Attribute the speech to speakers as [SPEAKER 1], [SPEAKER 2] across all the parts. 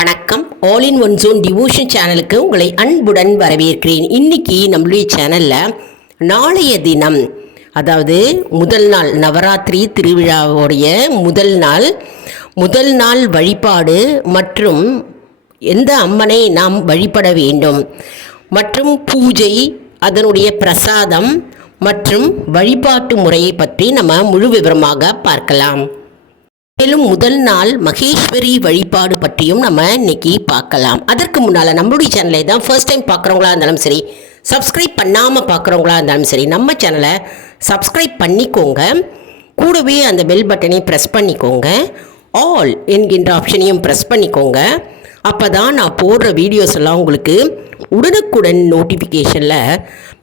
[SPEAKER 1] வணக்கம். All in one zone devotion சேனலுக்கு உங்களை அன்புடன் வரவேற்கிறேன். இன்னைக்கு நம்மளுடைய சேனலில் நாளைய தினம் அதாவது முதல் நாள் நவராத்திரி திருவிழாவுடைய முதல் நாள் முதல் நாள் வழிபாடு மற்றும் எந்த அம்மனை நாம் வழிபட வேண்டும் மற்றும் பூஜை அதனுடைய பிரசாதம் மற்றும் வழிபாட்டு முறையை பற்றி நம்ம முழு விவரமாக பார்க்கலாம். மேலும் முதல் நாள் மகேஸ்வரி வழிபாடு பற்றியும் நம்ம இன்னைக்கு பார்க்கலாம். அதற்கு முன்னால் நம்மளுடைய சேனலை தான் ஃபர்ஸ்ட் டைம் பார்க்குறவங்களா இருந்தாலும் சரி சப்ஸ்கிரைப் பண்ணாமல் பார்க்குறவங்களா இருந்தாலும் சரி நம்ம சேனலை சப்ஸ்கிரைப் பண்ணிக்கோங்க. கூடவே அந்த பெல் பட்டனை ப்ரெஸ் பண்ணிக்கோங்க. ஆல் என்கின்ற ஆப்ஷனையும் ப்ரெஸ் பண்ணிக்கோங்க. அப்போ தான் நான் போடுற வீடியோஸ் எல்லாம் உங்களுக்கு உடனுக்குடன் நோட்டிஃபிகேஷனில்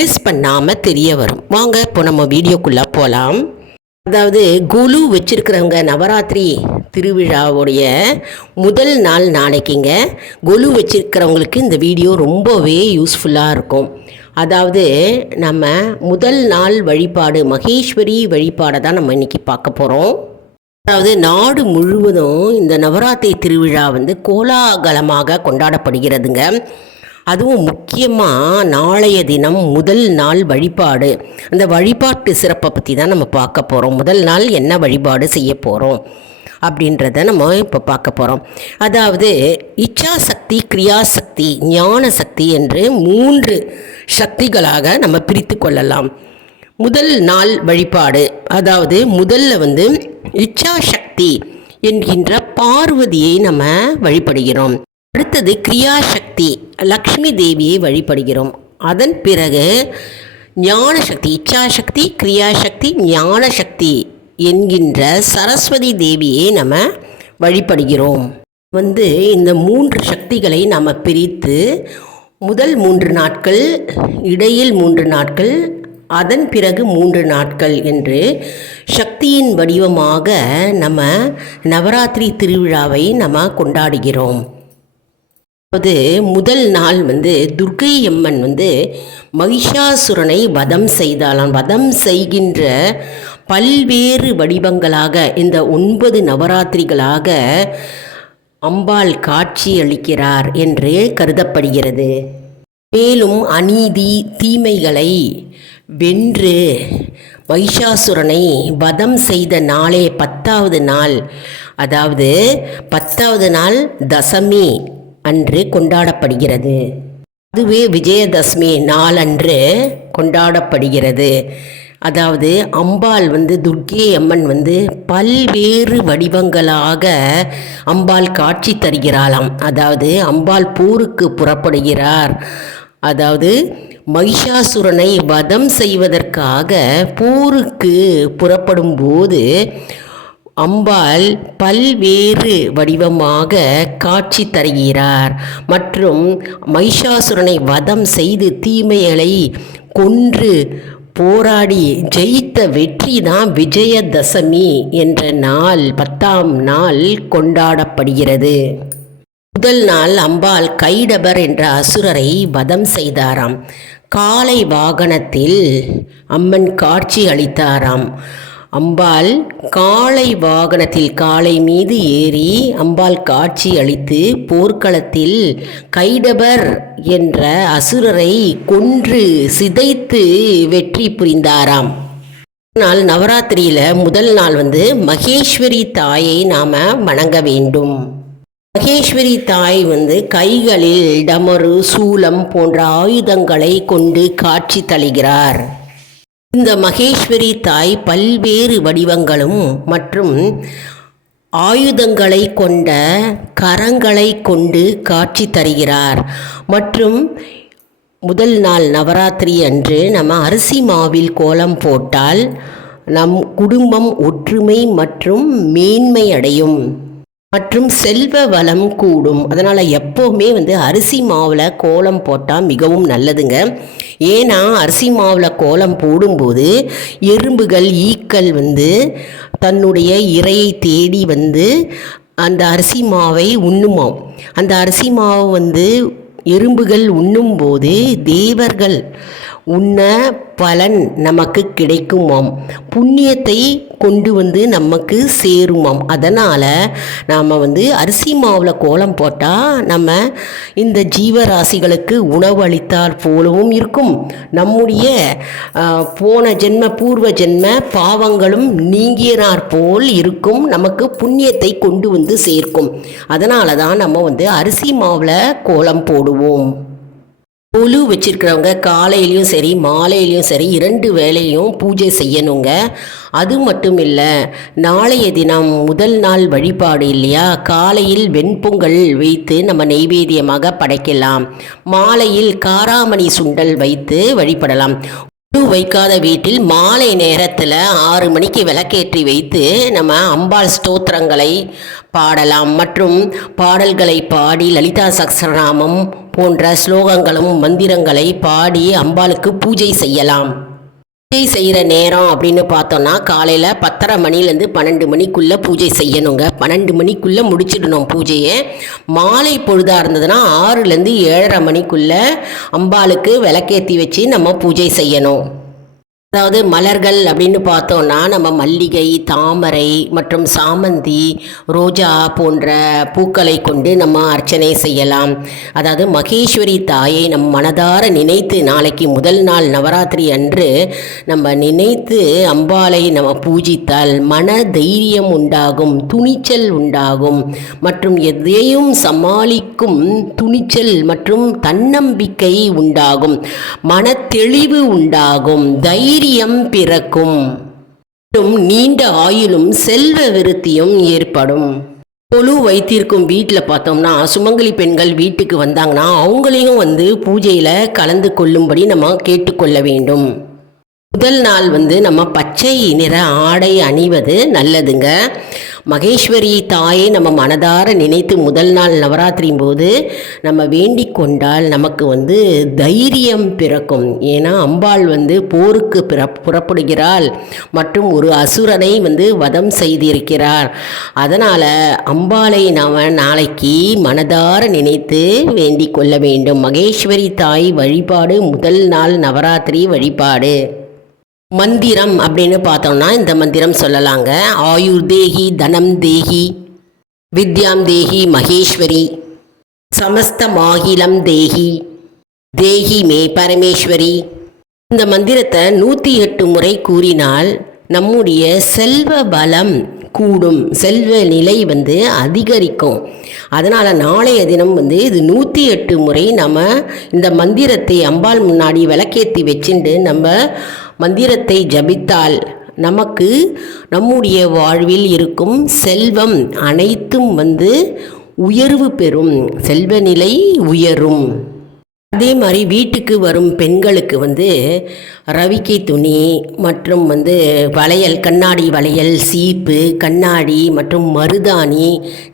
[SPEAKER 1] மிஸ் பண்ணாமல் தெரிய வரும். வாங்க இப்போ நம்ம வீடியோக்குள்ளே போகலாம் அதாவது குலு வச்சிருக்கிறவங்க நவராத்திரி திருவிழாவுடைய முதல் நாள் நாளைக்குங்க குலு வச்சிருக்கிறவங்களுக்கு இந்த வீடியோ ரொம்பவே யூஸ்ஃபுல்லாக இருக்கும். அதாவது நம்ம முதல் நாள் வழிபாடு மகேஸ்வரி வழிபாடை தான் நம்ம இன்னைக்கு பார்க்க போகிறோம் அதாவது நாடு முழுவதும் இந்த நவராத்திரி திருவிழா வந்து கோலாகலமாக கொண்டாடப்படுகிறதுங்க. அதுவும் முக்கியமாக நாளைய தினம் முதல் நாள் வழிபாடு. அந்த வழிபாட்டு சிறப்பை பற்றி தான் நம்ம பார்க்க போகிறோம் முதல் நாள் என்ன வழிபாடு செய்ய போகிறோம் அப்படின்றத நம்ம இப்போ பார்க்க போகிறோம் அதாவது இச்சாசக்தி கிரியாசக்தி ஞான சக்தி என்று மூன்று சக்திகளாக நம்ம பிரித்து கொள்ளலாம். முதல் நாள் வழிபாடு. அதாவது முதல்ல வந்து இச்சாசக்தி என்கின்ற பார்வதியை நம்ம வழிபடுகிறோம். அடுத்தது கிரியாசக்தி. லக்ஷ்மி தேவியை வழிபடுகிறோம். அதன் பிறகு ஞானசக்தி இச்சாசக்தி கிரியாசக்தி ஞானசக்தி என்கின்ற சரஸ்வதி தேவியை நம்ம வழிபடுகிறோம். வந்து இந்த மூன்று சக்திகளை நாம் பிரித்து முதல் மூன்று நாட்கள் இடையில் மூன்று நாட்கள் அதன் பிறகு மூன்று நாட்கள் என்று சக்தியின் வடிவமாக நம்ம நவராத்திரி திருவிழாவை நம்ம கொண்டாடுகிறோம். அதாவது முதல் நாள் வந்து துர்க்கை அம்மன் வந்து மகிஷாசுரனை வதம் செய்தாலாம் வதம் செய்கின்ற பல்வேறு வடிவங்களாக இந்த ஒன்பது நவராத்திரிகளாக அம்பாள் காட்சி அளிக்கிறார் என்று கருதப்படுகிறது. மேலும் அநீதி தீமைகளை வென்று மகிஷாசுரனை வதம் செய்த நாளே பத்தாவது நாள். அதாவது பத்தாவது நாள் தசமி. அன்று கொண்டாடப்படுகிறது. அதுவே விஜயதசமி நாளன்று கொண்டாடப்படுகிறது. அதாவது அம்பாள் வந்து துர்க்கே அம்மன் வந்து பல்வேறு வடிவங்களாக அம்பாள் காட்சி தருகிறாளாம். அதாவது அம்பாள் போருக்கு புறப்படுகிறார். அதாவது மகிஷாசுரனை வதம் செய்வதற்காக போருக்கு புறப்படும் போது அம்பாள் பல்வேறு வடிவமாக காட்சி தருகிறார். மற்றும் மைஷாசுரனை வதம் செய்து தீமைகளை கொன்று போராடி ஜெயித்த வெற்றி தான் விஜயதசமி என்ற நாள் பத்தாம் நாள் கொண்டாடப்படுகிறது. முதல் நாள் அம்பாள் கைடபர் என்ற அசுரரை வதம் செய்தாராம். காலை வாகனத்தில் அம்மன் காட்சி அளித்தாராம். அம்பாள் காளை வாகனத்தில் காளை மீது ஏறி அம்பாள் காட்சி அளித்து போர்க்களத்தில் கைடபர் என்ற அசுரரை கொன்று சிதைத்து வெற்றி புரிந்தாராம். நாள் நவராத்திரியில் முதல் நாள் வந்து மகேஸ்வரி தாயை நாம் வணங்க வேண்டும். மகேஸ்வரி தாய் வந்து கைகளில் டமரு சூலம் போன்ற ஆயுதங்களை கொண்டு காட்சி தளிகிறார் இந்த மகேஸ்வரி தாய் பல்வேறு வடிவங்களும் மற்றும் ஆயுதங்களை கொண்ட கரங்களை கொண்டு காட்சி தருகிறார். மற்றும் முதல் நாள் நவராத்திரி அன்று நம்ம அரிசி மாவில் கோலம் போட்டால் நம் குடும்பம் ஒற்றுமை மற்றும் மேன்மை அடையும். மற்றும் செல்வ வளம் கூடும். அதனால் எப்போவுமே வந்து அரிசி மாவில் கோலம் போட்டால் மிகவும் நல்லதுங்க. ஏன்னா அரிசி மாவில் கோலம் போடும்போது எறும்புகள் ஈக்கள் வந்து தன்னுடைய இரையை தேடி வந்து அந்த அரிசி மாவை உண்ணுமாம். அந்த அரிசி மாவை வந்து எறும்புகள் உண்ணும்போது தேவர்கள் உண்ண பலன் நமக்கு கிடைக்குமாம். புண்ணியத்தை கொண்டு வந்து நமக்கு சேருமாம். அதனால் நாம் வந்து அரிசி மாவில் கோலம் போட்டால் நம்ம இந்த ஜீவராசிகளுக்கு உணவு அளித்தால் போலவும் இருக்கும். நம்முடைய போன ஜென்ம பூர்வ ஜென்ம பாவங்களும் நீங்கியனார் போல் இருக்கும். நமக்கு புண்ணியத்தை கொண்டு வந்து சேர்க்கும். அதனால தான் நம்ம வந்து அரிசி மாவில் கோலம் போடுவோம். புழு வச்சிருக்கிறவங்க காலையிலையும் சரி மாலையிலையும் சரி இரண்டு வேலையும் பூஜை செய்யணுங்க. அது மட்டும் இல்லை நாளைய தினம் முதல் நாள் வழிபாடு இல்லையா? காலையில் வெண்பொங்கல் வைத்து நம்ம நெய்வேத்தியமாக படைக்கலாம். மாலையில் காராமணி சுண்டல் வைத்து வழிபடலாம். புழு வைக்காத வீட்டில் மாலை நேரத்தில் ஆறு மணிக்கு விளக்கேற்றி வைத்து நம்ம அம்பாள் ஸ்தோத்திரங்களை பாடலாம். மற்றும் பாடல்களை பாடி லலிதா சகசரநாமம் போன்ற ஸ்லோகங்களும் மந்திரங்களை பாடி அம்பாளுக்கு பூஜை செய்யலாம். பூஜை செய்கிற நேரம் அப்படின்னு பார்த்தோன்னா காலையில் பத்தரை மணிலேருந்து பன்னெண்டு மணிக்குள்ளே பூஜை செய்யணுங்க. பன்னெண்டு மணிக்குள்ளே முடிச்சிடணும் பூஜையை. மாலை பொழுதாக இருந்ததுன்னா ஆறுலேருந்து ஏழரை மணிக்குள்ளே அம்பாளுக்கு விளக்கேற்றி வச்சு நம்ம பூஜை செய்யணும். அதாவது மலர்கள் அப்படின்னு பார்த்தோன்னா நம்ம மல்லிகை தாமரை மற்றும் சாமந்தி ரோஜா போன்ற பூக்களை கொண்டு நம்ம அர்ச்சனை செய்யலாம். அதாவது மகேஸ்வரி தாயை நம் மனதார நினைத்து நாளைக்கு முதல் நாள் நவராத்திரி அன்று நம்ம நினைத்து அம்பாளை நம்ம பூஜித்தால் மன தைரியம் உண்டாகும் துணிச்சல் உண்டாகும். மற்றும் எதையும் சமாளிக்கும் துணிச்சல் மற்றும் தன்னம்பிக்கை உண்டாகும். மன தெளிவு உண்டாகும். தைரியம் பிறக்கும். மற்றும் நீண்ட ஆயுளும் செல்வ விருத்தியும் ஏற்படும். கொலு வைத்திருக்கும் வீட்டில் பார்த்தோம்னா சுமங்கலி பெண்கள் வீட்டுக்கு வந்தாங்கன்னா அவங்களையும் வந்து பூஜையில் கலந்து கொள்ளும்படி நம்ம கேட்டுக்கொள்ள வேண்டும். முதல் நாள் வந்து நம்ம பச்சை நிற ஆடை அணிவது நல்லதுங்க. மகேஸ்வரி தாயை நம்ம மனதார நினைத்து முதல் நாள் நவராத்திரியின் போது நம்ம வேண்டிக் கொண்டால் நமக்கு வந்து தைரியம் பிறக்கும். ஏன்னா அம்பாள் வந்து போருக்கு பிற புறப்படுகிறாள் மற்றும் ஒரு அசுரனை வந்து வதம் செய்திருக்கிறார். அதனால் அம்பாளை நாம் நாளைக்கு மனதார நினைத்து வேண்டிக் கொள்ள வேண்டும். மகேஸ்வரி தாய் வழிபாடு முதல் நாள் நவராத்திரி வழிபாடு. மந்திரம் அப்படின்னு பார்த்தோம்னா இந்த மந்திரம் சொல்லலாங்க. ஆயுர் தேகி தனம் தேகி வித்யாம் தேகி மகேஸ்வரி சமஸ்த மாகிலம் தேகி தேகி மே பரமேஸ்வரி. இந்த மந்திரத்தை நூற்றி எட்டு முறை கூறினால் நம்முடைய செல்வ பலம் கூடும். செல்வ நிலை வந்து அதிகரிக்கும். அதனால் நாளைய தினம் வந்து இது நூற்றி எட்டு முறை நம்ம இந்த மந்திரத்தை அம்பாள் முன்னாடி விளக்கேற்றி வச்சுட்டு நம்ம மந்திரத்தை ஜபித்தால் நமக்கு நம்முடைய வாழ்வில் இருக்கும் செல்வம் அனைத்தும் வந்து உயர்வு பெறும். செல்வ நிலை உயரும். அதே மாதிரி வீட்டுக்கு வரும் பெண்களுக்கு வந்து ரவிக்கை துணி மற்றும் வந்து வளையல் கண்ணாடி வளையல் சீப்பு கண்ணாடி மற்றும் மருதாணி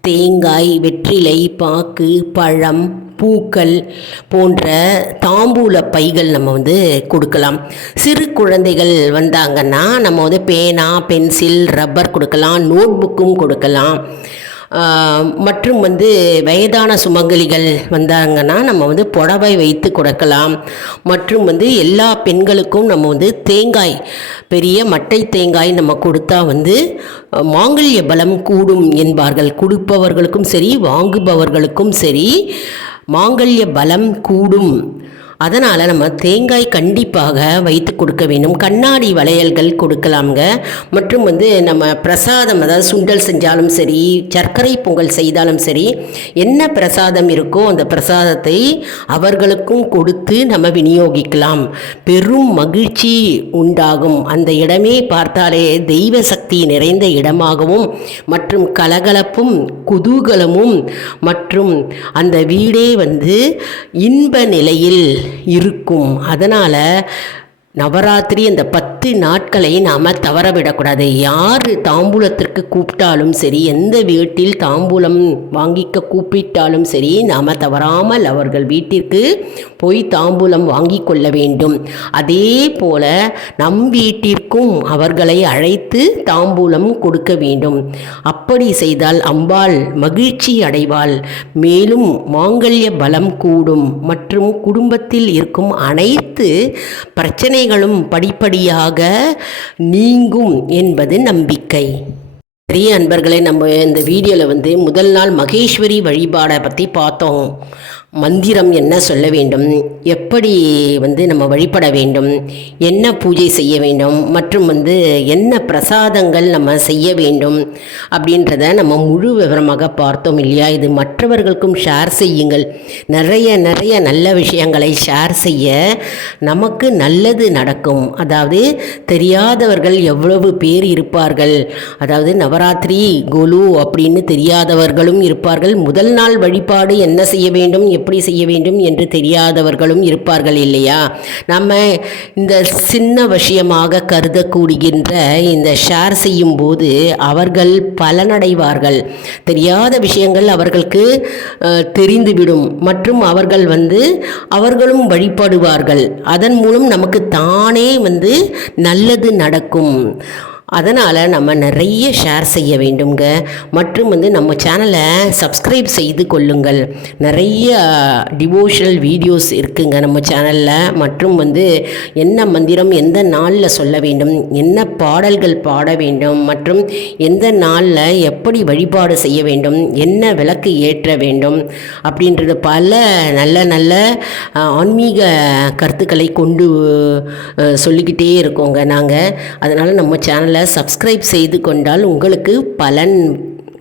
[SPEAKER 1] தேங்காய் வெற்றிலை பாக்கு பழம் பூக்கள் போன்ற தாம்பூல பைகள் நம்ம வந்து கொடுக்கலாம். சிறு குழந்தைகள் வந்தாங்கன்னா நம்ம வந்து பேனா பென்சில் ரப்பர் கொடுக்கலாம் நோட் புக்கும் கொடுக்கலாம் மற்றும் வந்து வயதான சுமங்கலிகள் வந்தாங்கன்னா நம்ம வந்து புடவை வைத்து கொடுக்கலாம். மற்றும் வந்து எல்லா பெண்களுக்கும் நம்ம வந்து தேங்காய் பெரிய மட்டை தேங்காய் நம்ம கொடுத்தா வந்து மாங்கல்ய பலம் கூடும் என்பார்கள். கொடுப்பவர்களுக்கும் சரி வாங்குபவர்களுக்கும் சரி மாங்கல்ய பலம் கூடும். அதனால் நம்ம தேங்காய் கண்டிப்பாக வைத்து கொடுக்க வேண்டும். கண்ணாடி வளையல்கள் கொடுக்கலாம்ங்க. மற்றும் வந்து நம்ம பிரசாதம் அதாவது சுண்டல் செஞ்சாலும் சரி சர்க்கரை பொங்கல் செய்தாலும் சரி என்ன பிரசாதம் இருக்கோ அந்த பிரசாதத்தை அவர்களுக்கும் கொடுத்து நம்ம விநியோகிக்கலாம். பெரும் மகிழ்ச்சி உண்டாகும். அந்த இடமே பார்த்தாலே தெய்வ சக்தி நிறைந்த இடமாகவும் மற்றும் கலகலப்பும் குதூகலமும் மற்றும் அந்த வீடே வந்து இன்ப நிலையில் இருக்கும். அதனால் நவராத்திரி அந்த பத்து நாட்களை நாம் தவறவிடக்கூடாது யார் தாம்பூலத்திற்கு கூப்பிட்டாலும் சரி எந்த வீட்டில் தாம்பூலம் வாங்கிக்க கூப்பிட்டாலும் சரி நாம் தவறாமல் அவர்கள் வீட்டிற்கு போய் தாம்பூலம் வாங்கி கொள்ள வேண்டும். அதே போல நம் வீட்டிற்கும் அவர்களை அழைத்து தாம்பூலம் கொடுக்க வேண்டும். அப்படி செய்தால் அம்பாள் மகிழ்ச்சி அடைவாள். மேலும் மாங்கல்ய பலம் கூடும் மற்றும் குடும்பத்தில் இருக்கும் அனைத்து பிரச்சனை பிரச்சனைகளும் படிப்படியாக நீங்கும் என்பது நம்பிக்கை. பெரிய அன்பர்களே நம்ம இந்த வீடியோவில் வந்து முதல் நாள் மகேஸ்வரி வழிபாடை பற்றி பார்த்தோம். மந்திரம் என்ன சொல்ல வேண்டும்? எப்படி வந்து நம்ம வழிபட வேண்டும்? என்ன பூஜை செய்ய வேண்டும்? மற்றும் வந்து என்ன பிரசாதங்கள் நம்ம செய்ய வேண்டும்? அப்படின்றத நம்ம முழு விவரமாக பார்த்தோம் இல்லையா? இது மற்றவர்களுக்கும் ஷேர் செய்யுங்கள். நிறைய நிறைய நல்ல விஷயங்களை ஷேர் செய்ய நமக்கு நல்லது நடக்கும். அதாவது தெரியாதவர்கள் எவ்வளவு பேர் இருப்பார்கள்? அதாவது நவராத்திரி குலு அப்படின்னு தெரியாதவர்களும் இருப்பார்கள். முதல் நாள் வழிபாடு என்ன செய்ய வேண்டும்? எப்படி செய்ய வேண்டும் என்று தெரியாதவர்களும் இருப்பார்கள் இல்லையா? நம்ம இந்த சின்ன விஷயமாக கருதக்கூடிகின்ற இந்த ஷேர் செய்யும் போது அவர்கள் பலனடைவார்கள். தெரியாத விஷயங்கள் அவர்களுக்கு தெரிந்துவிடும். மற்றும் அவர்கள் வந்து அவர்களும் வழிபடுவார்கள். அதன் மூலம் நமக்கு தானே வந்து நல்லது நடக்கும். அதனால் நம்ம நிறைய ஷேர் செய்ய வேண்டுங்க மற்றும் வந்து நம்ம சேனலை சப்ஸ்கிரைப் செய்து கொள்ளுங்கள். நிறைய டிவோஷனல் வீடியோஸ் இருக்குங்க நம்ம சேனலில் மற்றும் வந்து என்ன மந்திரம் எந்த நாளில் சொல்ல வேண்டும் என்ன பாடல்கள் பாட வேண்டும் மற்றும் எந்த நாளில் எப்படி வழிபாடு செய்ய வேண்டும் என்ன விளக்கு ஏற்ற வேண்டும் அப்படின்றது பல நல்ல நல்ல ஆன்மீக கருத்துக்களை கொண்டு சொல்லிக்கிட்டே இருக்கோங்க நாங்கள் அதனால் நம்ம சேனலில் சேனலை சப்ஸ்கிரைப் செய்து கொண்டால் உங்களுக்கு பலன்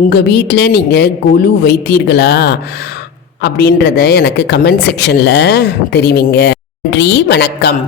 [SPEAKER 1] உங்கள் வீட்டில் நீங்கள் கொலு வைத்தீர்களா? அப்படின்றத எனக்கு கமெண்ட் செக்ஷனில் தெரிவிங்க. நன்றி வணக்கம்.